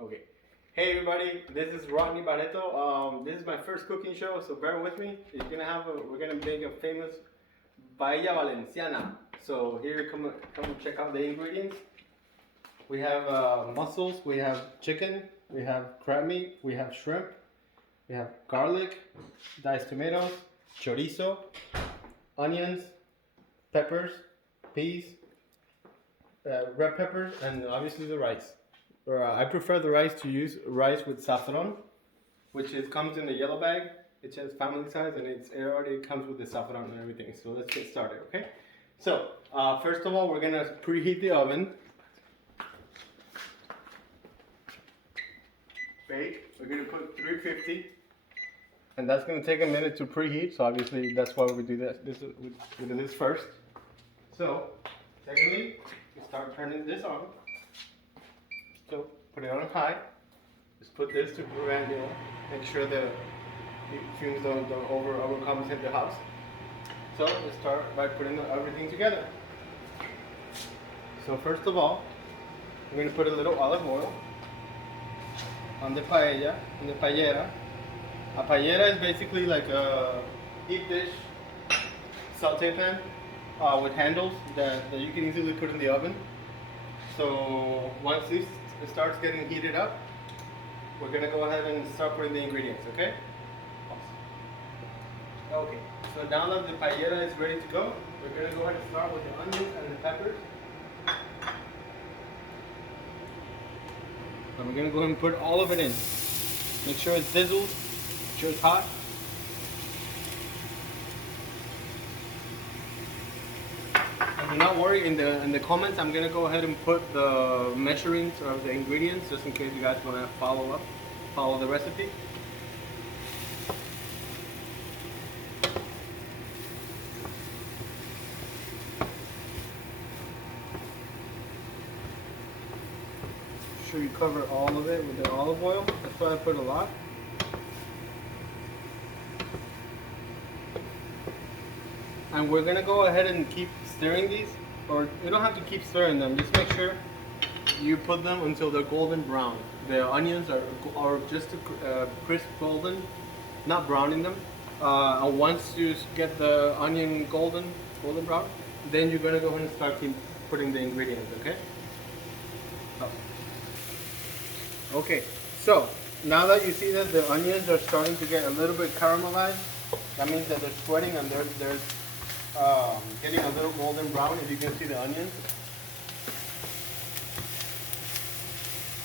Okay. Hey everybody, this is Rodney Barreto. This is my first cooking show, so bear with me. We're gonna make a famous Paella Valenciana. So here, come check out the ingredients. We have mussels, we have chicken, we have crab meat, we have shrimp, we have garlic, diced tomatoes, chorizo, onions, peppers, peas, red peppers, and obviously the rice. I prefer the rice to use rice with saffron, comes in a yellow bag. It says family size, and it already comes with the saffron and everything. So let's get started, okay? So first of all, we're gonna preheat the oven. Bake. We're gonna put 350, and that's gonna take a minute to preheat. So obviously that's why we do this. We do this first. So secondly, we start turning this on. So put it on high. Just put this to prevent, make sure the fumes don't overcome the house. So let's start by putting everything together. So first of all, we're going to put a little olive oil on the paella, on the paellera. A paellera is basically like a deep dish saute pan with handles that you can easily put in the oven. So once this starts getting heated up, we're gonna go ahead and start putting the ingredients, okay? Okay, so now that the paella is ready to go, we're gonna go ahead and start with the onions and the peppers. And we're gonna go ahead and put all of it in. Make sure it's sizzled, make sure it's hot. And do not worry, in the comments I'm gonna go ahead and put the measurements of the ingredients just in case you guys wanna follow the recipe. Make sure you cover all of it with the olive oil. That's why I put a lot. And we're gonna go ahead and keep stirring these, or you don't have to keep stirring them. Just make sure you put them until they're golden brown. The onions are just a crisp golden, not browning them. And once you get the onion golden brown, then you're gonna go ahead and start putting the ingredients. Okay. Okay. So now that you see that the onions are starting to get a little bit caramelized, that means that they're sweating and they're getting a little golden brown. If you can see the onions,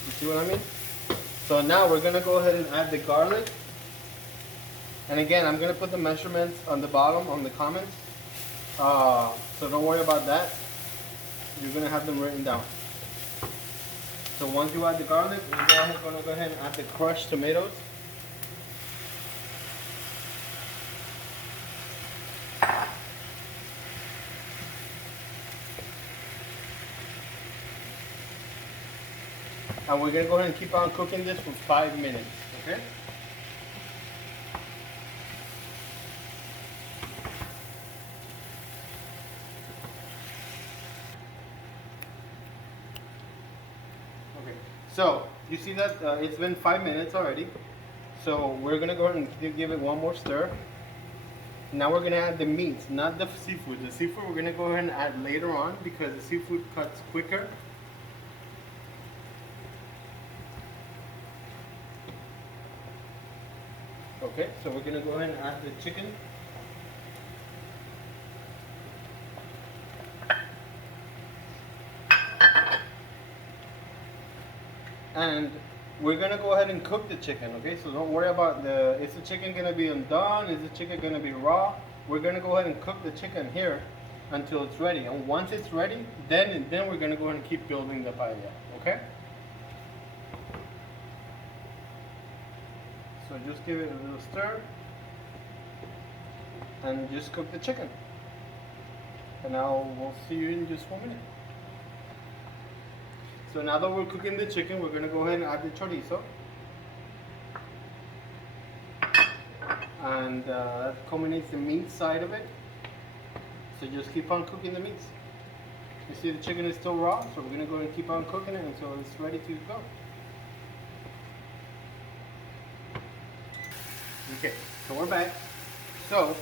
you see what I mean? So now we're gonna go ahead and add the garlic. And again, I'm gonna put the measurements on the bottom on the comments. So don't worry about that. You're gonna have them written down. So once you add the garlic, we're gonna go ahead and add the crushed tomatoes. And we're going to go ahead and keep on cooking this for 5 minutes, okay? Okay, so you see that it's been 5 minutes already. So we're going to go ahead and give it one more stir. Now we're going to add the meats, not the seafood. The seafood we're going to go ahead and add later on because the seafood cuts quicker. Okay, so we're gonna go ahead and add the chicken. And we're gonna go ahead and cook the chicken, okay? So don't worry about is the chicken gonna be undone? Is the chicken gonna be raw? We're gonna go ahead and cook the chicken here until it's ready. And once it's ready, then we're gonna go ahead and keep building the paella, okay? So just give it a little stir and just cook the chicken. And now we'll see you in just 1 minute. So now that we're cooking the chicken, we're going to go ahead and add the chorizo. And that culminates the meat side of it. So just keep on cooking the meats. You see the chicken is still raw, so we're going to go and keep on cooking it until it's ready to go. Okay, so we're back. So,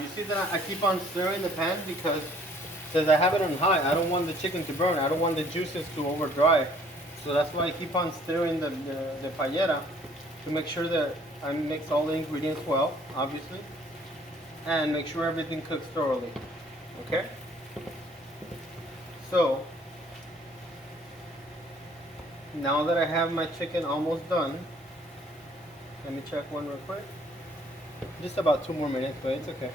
you see that I keep on stirring the pan because since I have it on high, I don't want the chicken to burn. I don't want the juices to over dry. So that's why I keep on stirring the paellera to make sure that I mix all the ingredients well, obviously, and make sure everything cooks thoroughly. Okay? So, now that I have my chicken almost done, let me check one real quick. Just about 2 more minutes, but it's okay.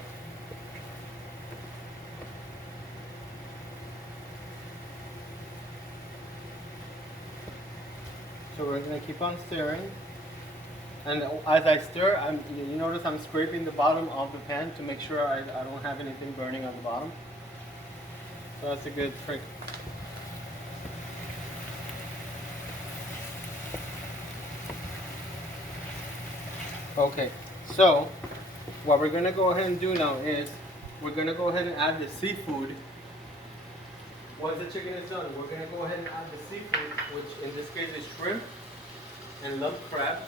So we're gonna keep on stirring. And as I stir, you notice I'm scraping the bottom of the pan to make sure I don't have anything burning on the bottom. So that's a good trick. Okay, so what we're gonna go ahead and do now is we're gonna go ahead and add the seafood. Once the chicken is done, we're gonna go ahead and add the seafood, which in this case is shrimp and lump crab.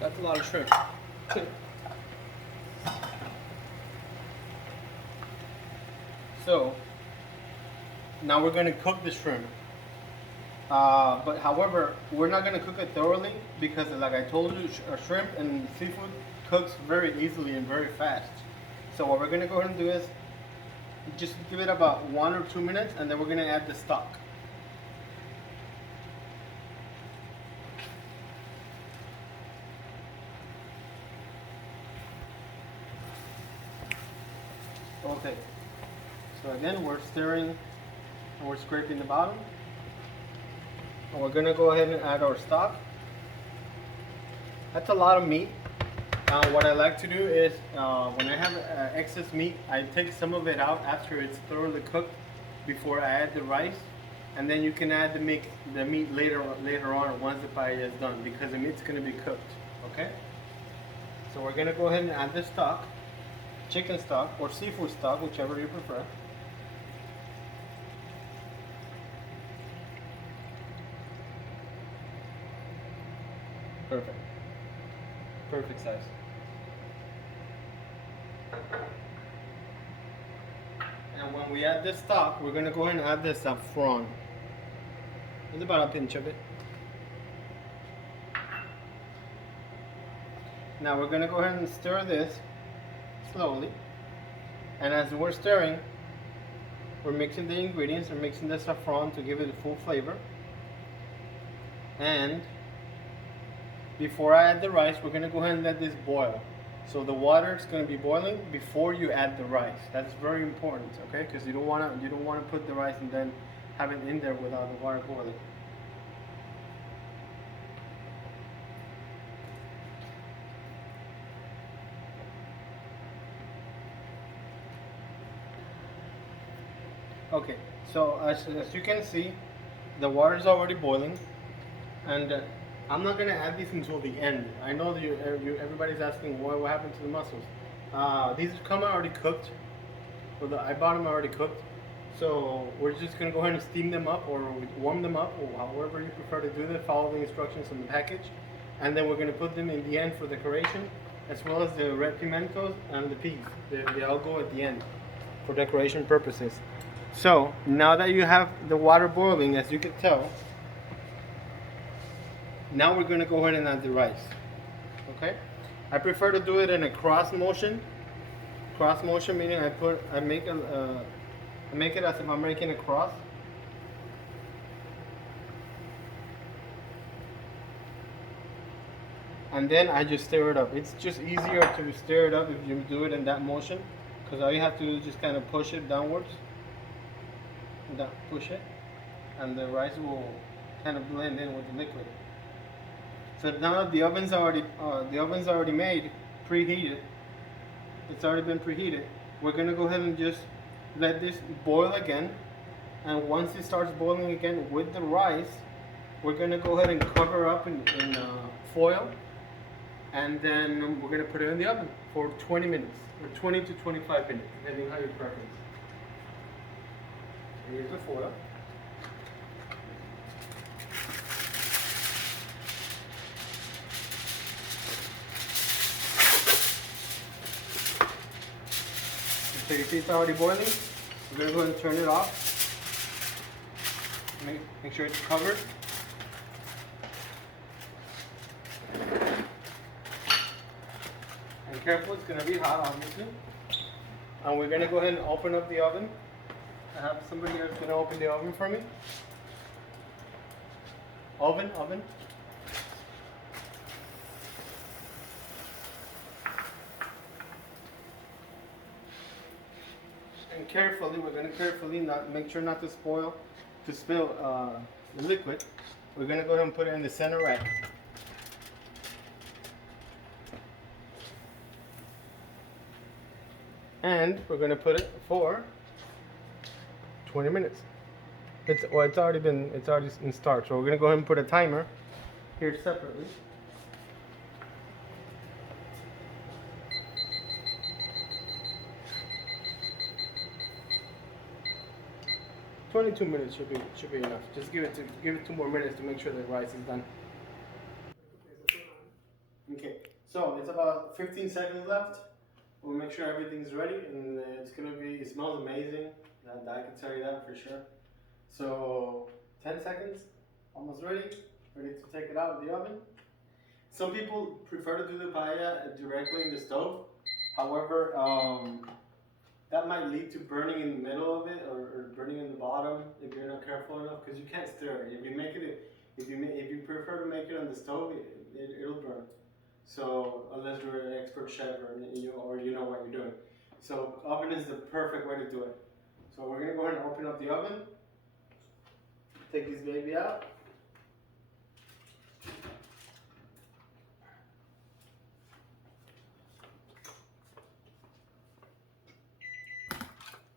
That's a lot of shrimp. So now we're gonna cook the shrimp. But however, we're not going to cook it thoroughly because, like I told you, shrimp and seafood cooks very easily and very fast. So what we're going to go ahead and do is just give it about 1 or 2 minutes, and then we're going to add the stock. Okay. So again, we're stirring and we're scraping the bottom. And we're gonna go ahead and add our stock. That's a lot of meat. What I like to do is when I have excess meat, I take some of it out after it's thoroughly cooked before I add the rice, and then you can add the meat later on once the paella is done because the meat's gonna be cooked. Okay. So we're gonna go ahead and add the stock, chicken stock or seafood stock, whichever you prefer. Perfect. Perfect size. And when we add this stock, we're going to go ahead and add the saffron. It's about a pinch of it. Now we're going to go ahead and stir this slowly. And as we're stirring, we're mixing the ingredients. We're mixing the saffron to give it a full flavor. And before I add the rice, we're going to go ahead and let this boil. So the water is going to be boiling before you add the rice. That's very important, okay? Because you don't want to put the rice and then have it in there without the water boiling. Okay, so as you can see, the water is already boiling, and I'm not gonna add these until the end. I know that everybody's asking what happened to the mussels. These come already cooked. I bought them already cooked. So we're just gonna go ahead and steam them up or warm them up, or however you prefer to do that. Follow the instructions on the package, and then we're gonna put them in the end for decoration, as well as the red pimentos and the peas. They all go at the end for decoration purposes. So now that you have the water boiling, as you can tell. Now we're going to go ahead and add the rice. Okay? I prefer to do it in a cross motion. Cross motion meaning I make it as if I'm making a cross. And then I just stir it up. It's just easier to stir it up if you do it in that motion, because all you have to do is just kind of push it downwards. Push it, and the rice will kind of blend in with the liquid. So now the oven's already made, preheated. It's already been preheated. We're gonna go ahead and just let this boil again. And once it starts boiling again with the rice, we're gonna go ahead and cover up in foil, and then we're gonna put it in the oven for 20 minutes, or 20 to 25 minutes, depending on your preference. Here's the foil. So you see it's already boiling. We're gonna go ahead and turn it off. Make sure it's covered. And careful, it's gonna be hot, obviously. And we're gonna go ahead and open up the oven. I have somebody here that's gonna open the oven for me. Oven. And carefully, we're gonna make sure not to spill the liquid. We're gonna go ahead and put it in the center rack. And we're gonna put it for 20 minutes. It's already in start. So we're gonna go ahead and put a timer here separately. "22 minutes should be enough. Just give it 2 more minutes to make sure the rice is done." Okay, so it's about 15 seconds left. We'll make sure everything's ready, and it smells amazing. I can tell you that for sure. So 10 seconds, almost ready to take it out of the oven. Some people prefer to do the paella directly in the stove. However, that might lead to burning in the middle of it or burning in the bottom if you're not careful enough, because you can't stir it. If you prefer to make it on the stove, it'll burn. So unless you're an expert chef or you know what you're doing. So oven is the perfect way to do it. So we're gonna go ahead and open up the oven. Take this baby out.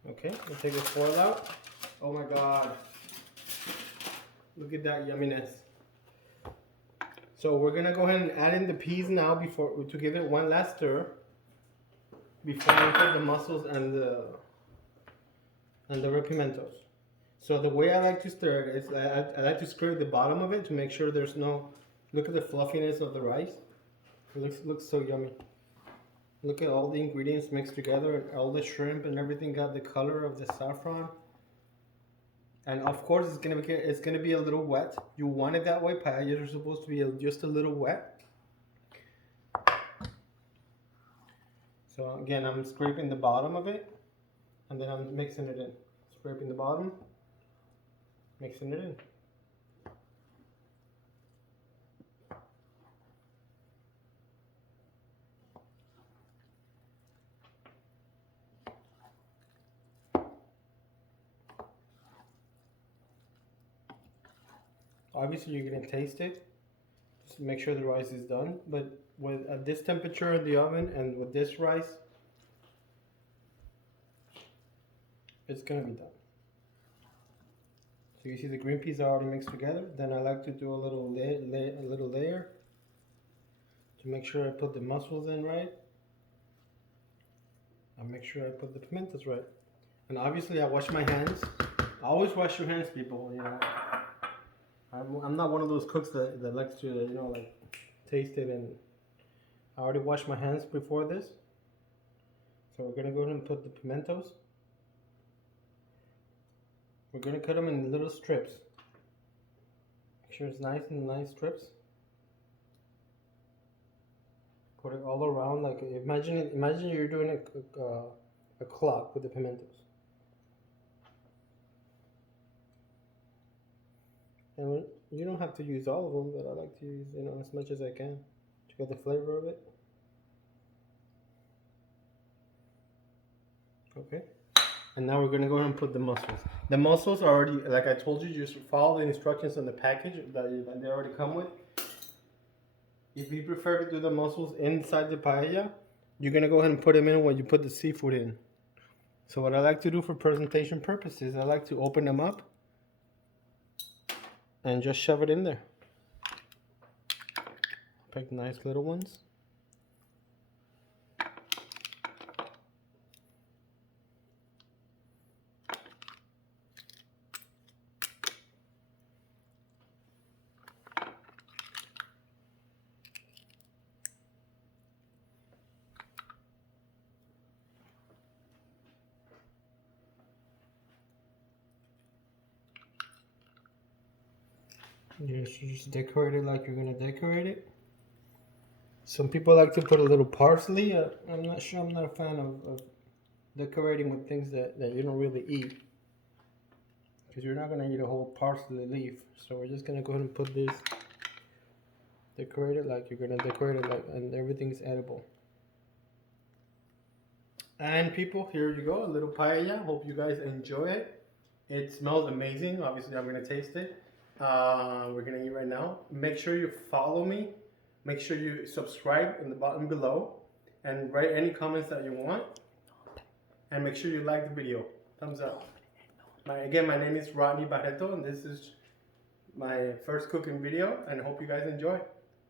Okay, we'll take the foil out. Oh my God. Look at that yumminess. So we're gonna go ahead and add in the peas now to give it one last stir before we put the mussels and the red pimentos. So the way I like to stir it is I like to scrape the bottom of it to make sure there's no. Look at the fluffiness of the rice. It looks so yummy. Look at all the ingredients mixed together, and all the shrimp and everything got the color of the saffron. And of course, it's gonna be a little wet. You want it that way. Paellas are supposed to be just a little wet. So again, I'm scraping the bottom of it, and then I'm mixing it in. Scraping the bottom, mixing it in. Obviously, you're gonna taste it. Just make sure the rice is done. But at this temperature in the oven and with this rice, it's gonna be done. So you see the green peas are already mixed together. Then I like to do a little layer to make sure I put the mussels in right. And make sure I put the pimentos right. And obviously, I wash my hands. Always wash your hands, people. You know. I'm not one of those cooks that likes to, like taste it, and I already washed my hands before this. So we're gonna go ahead and put the pimentos. We're gonna cut them in little strips. Make sure it's nice strips. Put it all around, like imagine you're doing a clock with the pimentos. And you don't have to use all of them, but I like to use, as much as I can to get the flavor of it. Okay. And now we're gonna go ahead and put the mussels. The mussels are already, like I told you, just follow the instructions on the package that they already come with. If you prefer to do the mussels inside the paella, you're gonna go ahead and put them in when you put the seafood in. So what I like to do for presentation purposes, I like to open them up and just shove it in there. Pick nice little ones. Just decorate it like you're gonna decorate it. Some people like to put a little parsley. I'm not sure. I'm not a fan of decorating with things that you don't really eat, because you're not gonna eat a whole parsley leaf. So we're just gonna go ahead and put this. Decorate it like you're gonna decorate it like, and everything's edible. And people, here you go, a little paella. Hope you guys enjoy it. It smells amazing. Obviously, I'm gonna taste it. We're gonna eat right now. Make sure you follow me. Make sure you subscribe in the button below, and write any comments that you want. And make sure you like the video. Thumbs up. Again, my name is Rodney Barreto, and this is my first cooking video. And I hope you guys enjoy.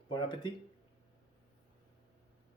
Bon appetit.